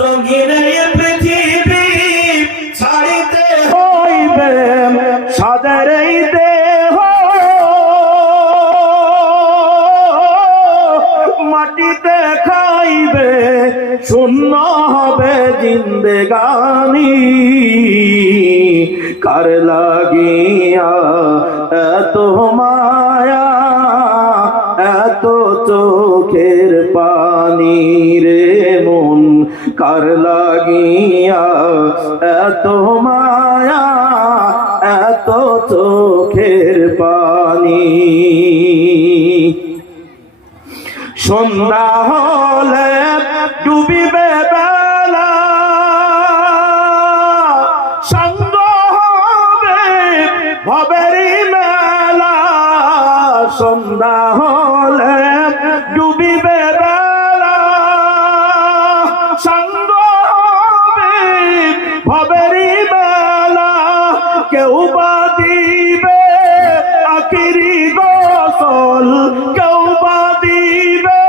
রঙিন পৃথিবী ছাড়িতে হইবে মাটিতে খাইবে, শূন্য হবে জিন্দেগানি। কার লাগিয়া এত মায়া, এত চোখের পানি রে মন কার লাগিয়া? এত মায়া এত চোখের পানি। সন্ধ্যা হলে ডুবিবে ভবেরি সন্ধ্যা হলে ডুবিবে আখিরি গোসল কেউ বা দিবে?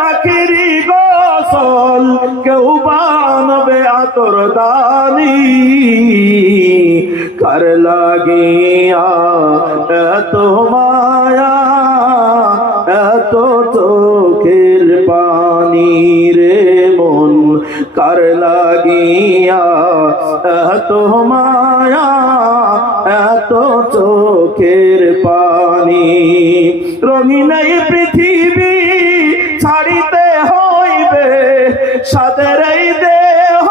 আখিরি গোসল কেউ বানবে আতর দানি? কর লাগিয়া এত মায়া, এত চোখের এত মায়া, এত চোখের পানি। রঙিন পৃথিবী ছাড়িতে হইবে সাদের দেহ।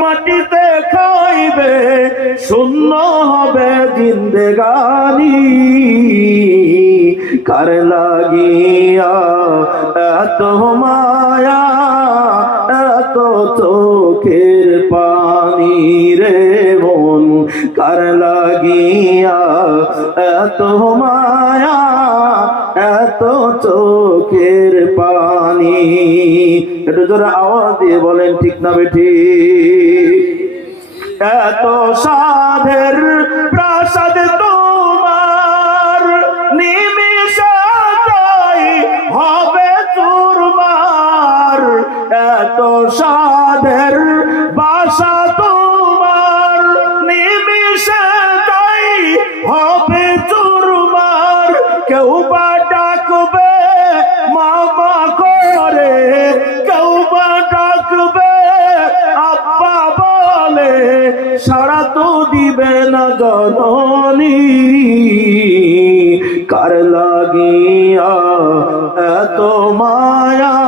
মাটিতে খাইবে, শূন্য হবে জিন্দেগানি। কার লাগিয়া এত মায়া এত চোখের পানি রে মন কার লাগিয়া এত মায়া এত চোখের পানি একটু জোরে আওয়াজ দিয়ে বলেন, ঠিক না বেঠি এত সাধের প্রাসাদ তোমার সাধের বাসা তোমার নিমিষাই হবে চুরমার। কেউ বা ডাকবে, মামা করে। কেউ বা ডাকবে, আব্বা বলে সারা তো দিবে না জননী। কার লাগিয়া এত মায়া